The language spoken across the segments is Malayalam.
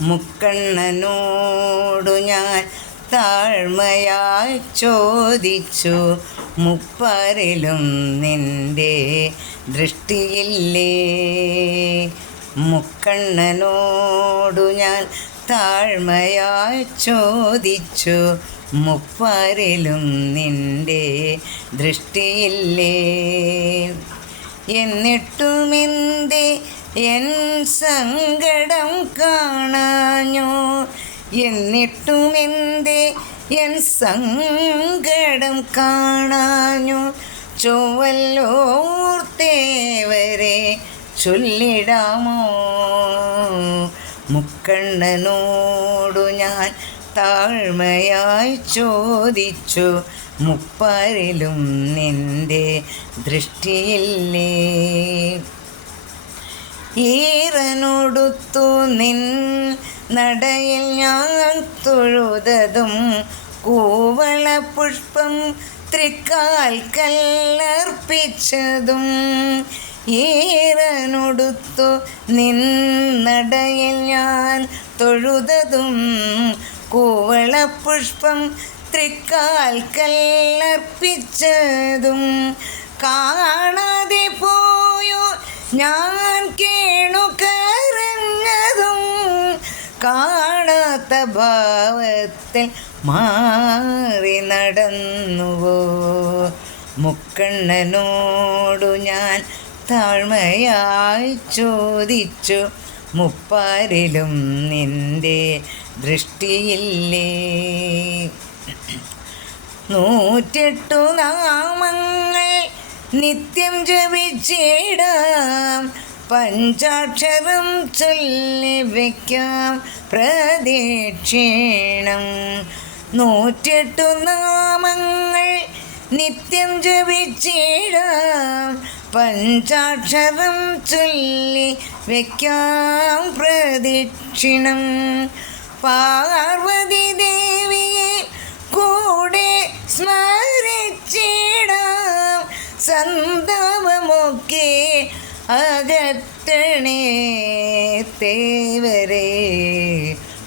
മുക്കണ്ണനോടു ഞാൻ താഴ്മയായി ചോദിച്ചു മുപ്പറിലും നിന്റെ ദൃഷ്ടിയില്ലേ? മുക്കണ്ണനോടു ഞാൻ താഴ്മയായി ചോദിച്ചു മുപ്പരിലും നിന്റെ ദൃഷ്ടിയില്ലേ? എന്നിട്ടുമെന്തേ എൻ സങ്കടം കാണാഞ്ഞോ? എന്നിട്ടുമെന്തേ എൻ സങ്കടം കാണാഞ്ഞു? ചൊവ്വല്ലോർത്തേവരെ ചൊല്ലിടാമോ? മുക്കണ്ണനോടു ഞാൻ താഴ്മയായി ചോദിച്ചു. മുപ്പരിലും നിന്റെ ദൃഷ്ടിയില്ലേ? ഈറനൊടുത്തു നിൻ നടയിൽ ഞാൻ തൊഴുതതും കൂവള പുഷ്പം തൃക്കാൽ കല്ലർപ്പിച്ചതും ഈറനൊടുത്തു നിൻ നടയിൽ ഞാൻ തൊഴുതതും കൂവള പുഷ്പം തൃക്കാൽ കല്ലർപ്പിച്ചതും കാണാതെ പോയോ ഞാൻ ഭാവത്തിൽ മാറി നടന്നുവോ മുക്കണ്ണനോടു ഞാൻ താഴ്മയായി ചോദിച്ചു മുപ്പാരിലും നിന്റെ ദൃഷ്ടിയില്ലേ നൂറ്റെട്ടു നാമങ്ങൾ നിത്യം ജപിച്ചിടാം പഞ്ചാക്ഷരം ചൊല്ലി വയ്ക്കാം പ്രതീക്ഷീണം. നൂറ്റെട്ടു നാമങ്ങൾ നിത്യം ജപിച്ചിടാം. പഞ്ചാക്ഷരം ചൊല്ലി വയ്ക്കാം പ്രദക്ഷിണം പാർവതി ദേവിയെ കൂടെ സ്മരിച്ചിടാം. സന്താപമൊക്കെ അകത്തണേ തേവരെ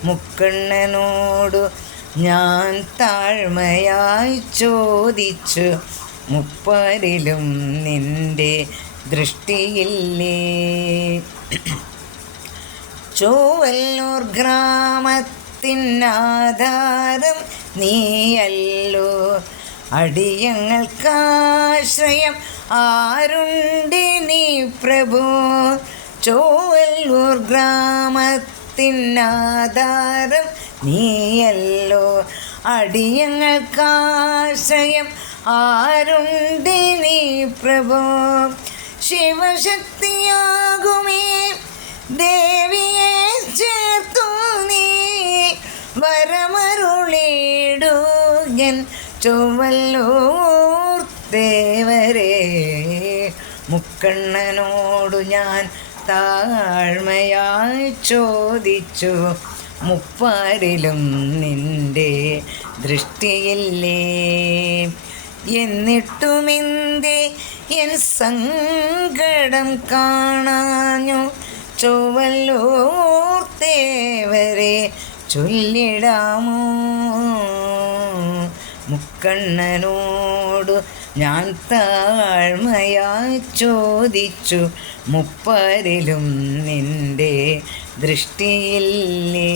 മുക്കണ്ണനോടു ഞാൻ താഴ്മയായി ചോദിച്ചു മുപ്പരിലും നിന്റെ ദൃഷ്ടിയില്ലേ? ചോവല്ലൂർ ഗ്രാമത്തിനാധാരം നീയല്ലോ അടിയങ്ങൾക്കാശ്രയം ആരുണ്ട് നീ പ്രഭു? ചോവല്ലൂർ ഗ്രാമത്തിനാധാരം നീയല്ലോ. അടിയങ്ങൾക്കാശ്രയം ആരുണ്ടിനി പ്രഭു? ശിവശക്തിയാകുമേ ദേവിയെ ചേർത്തു നീ. വരമരുളിടുകൻ ചൊവ്വല്ലൂർ ദേവരെ മുക്കണ്ണനോടു ഞാൻ താഴ്മയായി ചോദിച്ചു. മുപ്പാരിലും നിന്റെ ദൃഷ്ടിയില്ലേ? എന്നിട്ടുമെന്തേ എൻ സങ്കടം കാണാഞ്ഞു. ചൊവ്വല്ലോർത്തേവരെ ചൊല്ലിടാമോ? മുക്കണ്ണനോടു ഞാൻ താഴ്മയാ ചോദിച്ചു മുപ്പരിലും നിന്റെ ദൃഷ്ടിയില്ലേ?